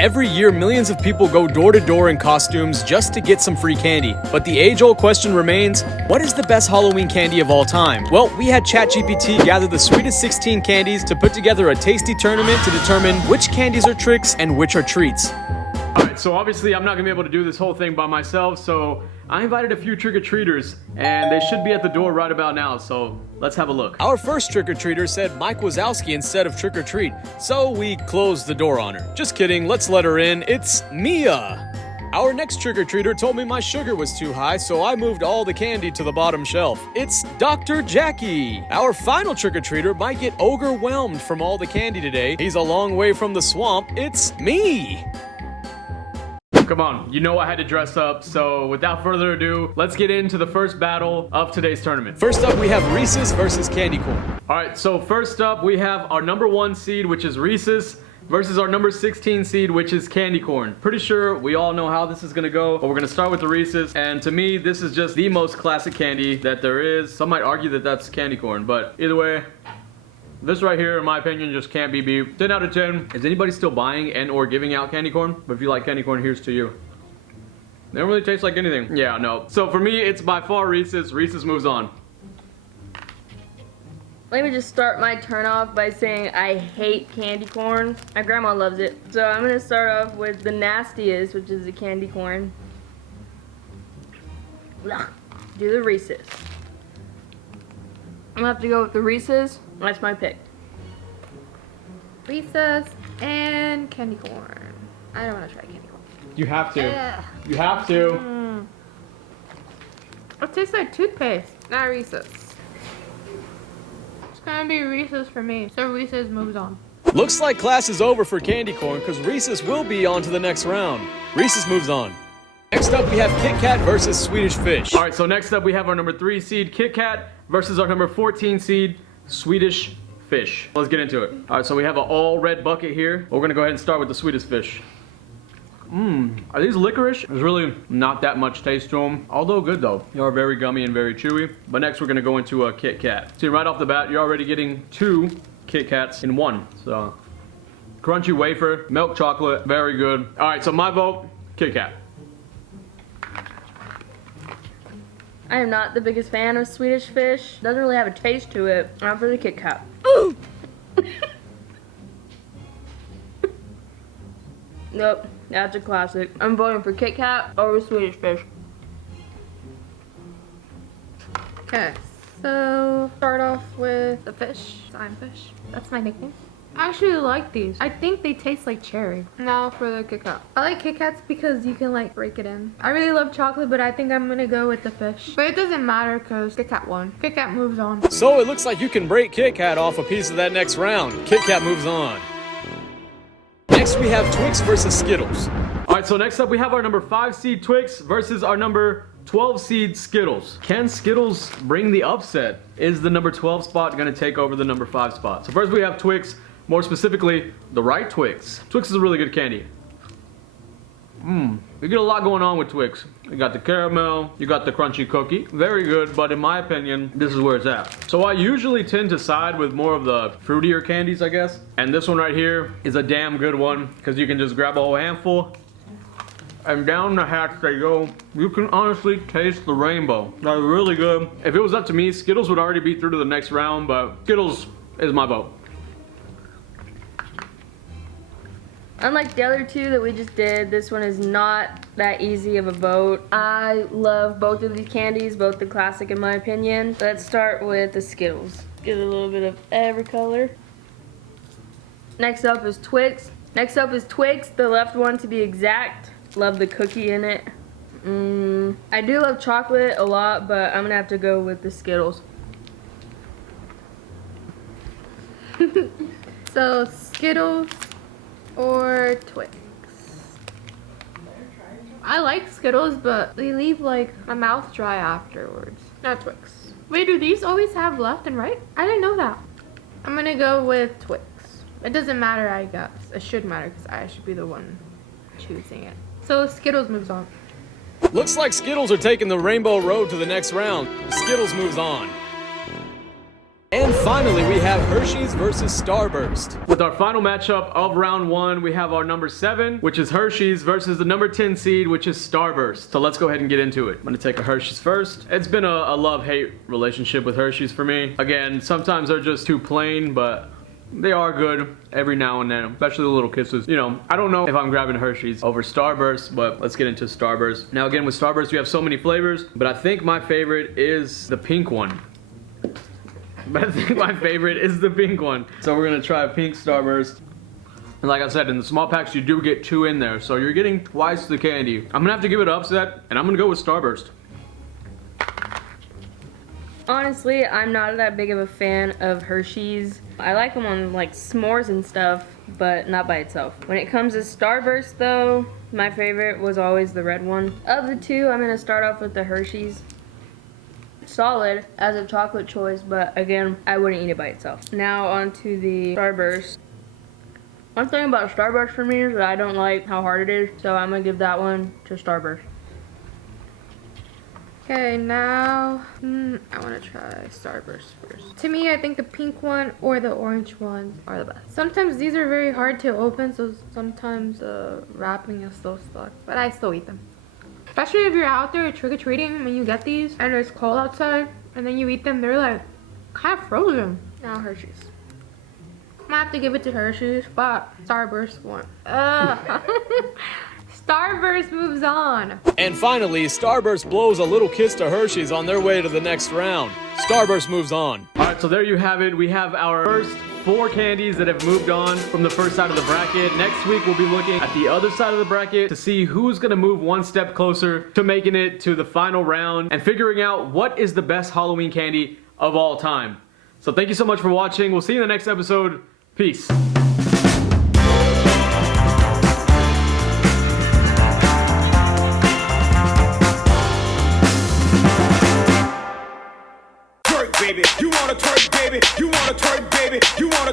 Every year, millions of people go door to door in costumes just to get some free candy. But the age-old question remains, what is the best Halloween candy of all time? Well, we had ChatGPT gather the sweetest 16 candies to put together a tasty tournament to determine which candies are tricks and which are treats. Alright, so obviously I'm not going to be able to do this whole thing by myself, so I invited a few trick-or-treaters, and they should be at the door right about now, so let's have a look. Our first trick-or-treater said Mike Wazowski instead of trick-or-treat, so we closed the door on her. Just kidding, let's let her in. It's Mia. Our next trick-or-treater told me my sugar was too high, so I moved all the candy to the bottom shelf. It's Dr. Jackie. Our final trick-or-treater might get overwhelmed from all the candy today. He's a long way from the swamp. It's me. Come on, you know I had to dress up, so without further ado, let's get into the first battle of today's tournament. First up, we have Reese's versus candy corn. Alright, so first up, we have our number 1 seed, which is Reese's, versus our number 16 seed, which is candy corn. Pretty sure we all know how this is gonna go, but we're gonna start with the Reese's, and to me, this is just the most classic candy that there is. Some might argue that that's candy corn, but either way, this right here, in my opinion, just can't be beat. 10 out of 10. Is anybody still buying and or giving out candy corn? But if you like candy corn, here's to you. They don't really taste like anything. Yeah, no. So for me, it's by far Reese's. Reese's moves on. Let me just start my turn off by saying I hate candy corn. My grandma loves it. So I'm gonna start off with the nastiest, which is the candy corn. Ugh. Do the Reese's. I'm gonna have to go with the Reese's. That's my pick. Reese's and candy corn. I don't want to try candy corn. You have to. You have to. It tastes like toothpaste, not Reese's. It's gonna be Reese's for me, so Reese's moves on. Looks like class is over for candy corn because Reese's will be on to the next round. Reese's moves on. Next up, we have Kit Kat versus Swedish Fish. All right, so next up, we have our number 3 seed, Kit Kat, versus our number 14 seed, Swedish Fish. Let's get into it. All right, so we have an all red bucket here. We're gonna go ahead and start with the Swedish Fish. Are these licorice? There's really not that much taste to them, although good though. They are very gummy and very chewy. But next we're gonna go into a Kit Kat. See, right off the bat, you're already getting 2 Kit Kats in one. So, crunchy wafer, milk chocolate, very good. All right, so my vote, Kit Kat. I am not the biggest fan of Swedish Fish. Doesn't really have a taste to it. I'm for the Kit Kat. Ooh! Nope, that's a classic. I'm voting for Kit Kat over Swedish Fish. Okay, so start off with the fish. I'm Fish. That's my nickname. I actually like these. I think they taste like cherry. Now for the Kit Kat. I like Kit Kats because you can like break it in. I really love chocolate, but I think I'm gonna go with the fish. But it doesn't matter because Kit Kat won. Kit Kat moves on. So it looks like you can break Kit Kat off a piece of that next round. Kit Kat moves on. Next we have Twix versus Skittles. All right, so next up we have our number 5 seed Twix versus our number 12 seed Skittles. Can Skittles bring the upset? Is the number 12 spot gonna take over the number 5 spot? So first we have Twix. More specifically, the right Twix. Twix is a really good candy. You get a lot going on with Twix. You got the caramel, you got the crunchy cookie. Very good, but in my opinion, this is where it's at. So I usually tend to side with more of the fruitier candies, I guess. And this one right here is a damn good one because you can just grab a whole handful and down the hatch they go. You can honestly taste the rainbow. They're really good. If it was up to me, Skittles would already be through to the next round, but Skittles is my vote. Unlike the other two that we just did, this one is not that easy of a vote. I love both of these candies, both the classic in my opinion. Let's start with the Skittles. Get a little bit of every color. Next up is Twix. The left one to be exact. Love the cookie in it. I do love chocolate a lot, but I'm gonna have to go with the Skittles. So Skittles or Twix. I like Skittles, but they leave like my mouth dry afterwards. Not Twix. Wait, do these always have left and right? I didn't know that. I'm gonna go with Twix. It doesn't matter, I guess. It should matter because I should be the one choosing it. So Skittles moves on. Looks like Skittles are taking the rainbow road to the next round. Skittles moves on. And finally, we have Hershey's versus Starburst. With our final matchup of round 1, we have our number 7, which is Hershey's, versus the number 10 seed, which is Starburst. So let's go ahead and get into it. I'm gonna take a Hershey's first. It's been a love-hate relationship with Hershey's for me. Again, sometimes they're just too plain, but they are good every now and then, especially the little kisses. You know, I don't know if I'm grabbing Hershey's over Starburst, but let's get into Starburst. Now again, with Starburst, you have so many flavors, but I think my favorite is the pink one. But I think my favorite is the pink one. So we're gonna try a pink Starburst. And like I said, in the small packs, you do get 2 in there, so you're getting twice the candy. I'm gonna have to give it an upset, and I'm gonna go with Starburst. Honestly, I'm not that big of a fan of Hershey's. I like them on like s'mores and stuff, but not by itself. When it comes to Starburst though, my favorite was always the red one. Of the 2, I'm gonna start off with the Hershey's. Solid as a chocolate choice, but again, I wouldn't eat it by itself. Now onto the Starburst. One thing about Starburst for me is that I don't like how hard it is, so I'm gonna give that one to Starburst. Okay, now I want to try Starburst first. To me, I think the pink one or the orange ones are the best. Sometimes these are very hard to open, so sometimes the wrapping is so stuck, but I still eat them. Especially if you're out there trick-or-treating when you get these and it's cold outside and then you eat them, they're like kind of frozen. Now Hershey's. I'm gonna have to give it to Hershey's, but Starburst won. Starburst moves on. And finally, Starburst blows a little kiss to Hershey's on their way to the next round. Starburst moves on. All right, so there you have it. We have our first 4 candies that have moved on from the first side of the bracket. Next week, we'll be looking at the other side of the bracket to see who's gonna move one step closer to making it to the final round and figuring out what is the best Halloween candy of all time. So thank you so much for watching. We'll see you in the next episode. Peace. Baby, you wanna twerk, baby, you wanna twerk, baby, you wanna